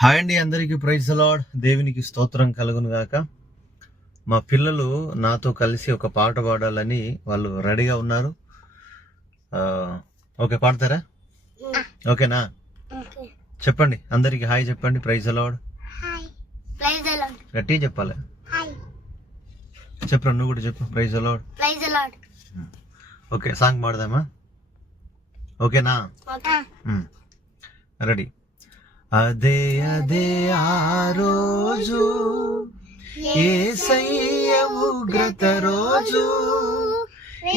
Hi అండి, అందరికీ praise the lord. దేవునికి స్తోత్రం కలుగును గాక. మా పిల్లలు నాతో కలిసి ఒక పాట పాడాలని వాళ్ళు రెడీగా ఉన్నారు. ఓకే, పాడతారా? ఓకేనా? చెప్పండి, అందరికి హాయ్ చెప్పండి. Praise the lord. గట్టిగా చెప్పాలి. చెప్పరా, నువ్వు కూడా చెప్పు. Praise the lord. Okay, song పాడదామా? ఓకేనా? రెడీ. అదే అదే ఆ రోజు యేసయ్య ఉగ్రత రోజు,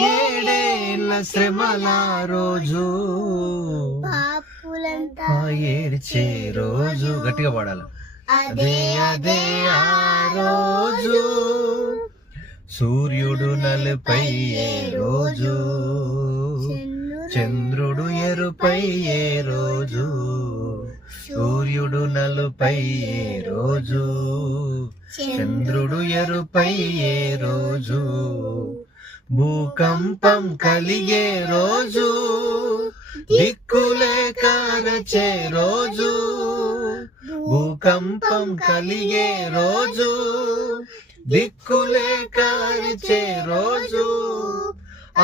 ఏడేళ్ల శ్రమల రోజు, పాపులంతా ఏడ్చే రోజు. గట్టిగా పాడాలి. అదే అదే ఆ రోజు సూర్యుడు నలుపై ఏ రోజు, చంద్రుడు ఎరుపై ఏ రోజు, సూర్యుడు నలుపై ఏ రోజు, చంద్రుడు ఎరుపై ఏ రోజు, భూకంపం కలిగే రోజు, దిక్కులేక రచే రోజు, భూకంపం కలిగే రోజు, దిక్కులేక రచే రోజు,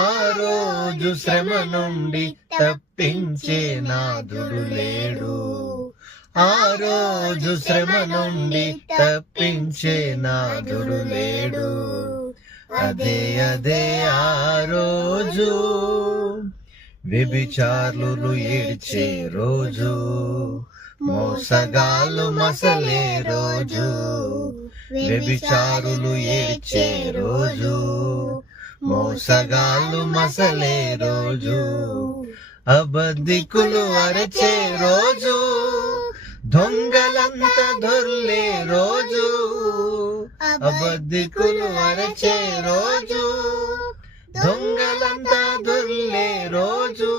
ఆ రోజు శ్రమ నుండి తప్పించే నాదుడు లేడు, ఆ రోజు శ్రమ నుండి తప్పించే నాదుడు లేడు. అదే అదే ఆ రోజు వ్యభిచారులు ఏడ్చే రోజు, మోసగాళ్ళు మసలే రోజు, వ్యభిచారులు ఏడ్చే రోజు, మోసగాళ్ళు మసలే రోజు, అబద్ధికులు అరచే రోజు, దొంగలంతా దొర్లే రోజు, అబద్ధికులు అరచే రోజు, దొంగలంతా దొర్లే రోజు,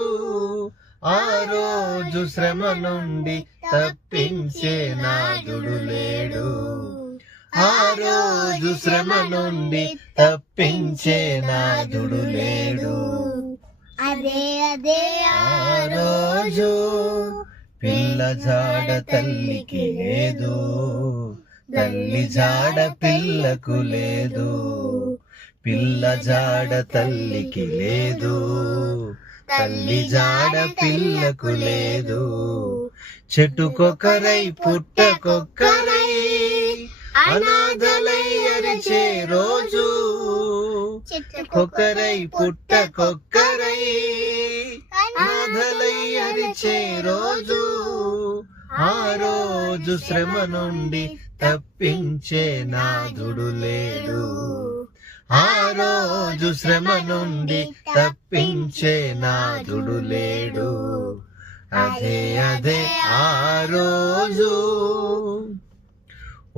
ఆ రోజు శ్రమ నుండి తప్పించే నాదుడు లేడు, ఆ రోజు శ్రమ నుండి తప్పించే నాదుడు లేడు. అదే అదే ఆ రోజు పిల్ల జాడ తల్లికి లేదు, తల్లి జాడ పిల్లకు లేదు, పిల్ల జాడ తల్లికి లేదు, తల్లి జాడ పిల్లకు లేదు, చెట్టుకొక్కరై పుట్టకొక్కరై అనాథలై అరిచే రోజు, చెట్టుకొక్కరై పుట్టకొక్కరై అనాథలై అరిచే రోజు, ఆ రోజు శ్రమ నుండి తప్పించే నాదుడు లేడు, ఆ రోజు శ్రమ నుండి తప్పించే నాదుడు లేడు. అదే అదే ఆ రోజు.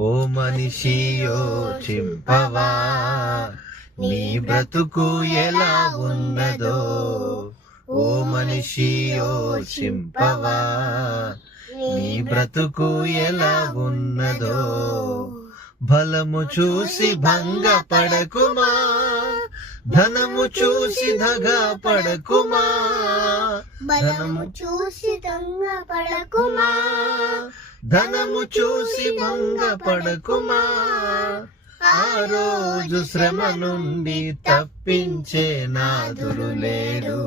ఓ మనిషి యోచింపవా, నీ బ్రతుకు ఎలా ఉన్నదో, ఓ మనిషి యోచింపవా, నీ బ్రతుకు ఎలా ఉన్నదో, బలము చూసి భంగపడకుమా, ధనము చూసి దగా పడకుమా, బలము చూసి దొంగ పడకుమా, ధనము చూసి భంగపడకుమా, ఆ రోజు శ్రమ నుండి తప్పించే నాదుడు లేడు,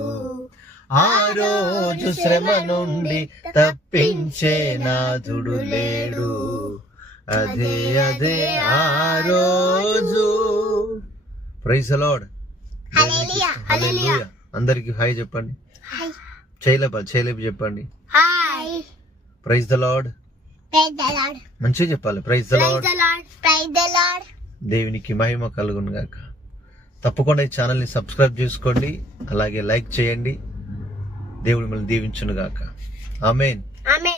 ఆ రోజు శ్రమ నుండి తప్పించే నాదుడు లేడు. అదే అదే ఆ రోజు. Praise the lord. Hallelujah hallelujah. అందరికి హాయ్ చెప్పండి. చేయలేపు చెప్పండి. Hi. Praise the lord. Praise the lord. మంచిగా చెప్పాలి. Praise the lord. Praise the lord. దేవునికి మహిమ కలుగును గాక. తప్పకుండా ఈ ఛానల్ని సబ్స్క్రైబ్ చేసుకోండి, అలాగే లైక్ చేయండి. దేవుడు మిమ్మల్ని దీవించును గాక. ఆమేన్. ఆమేన్.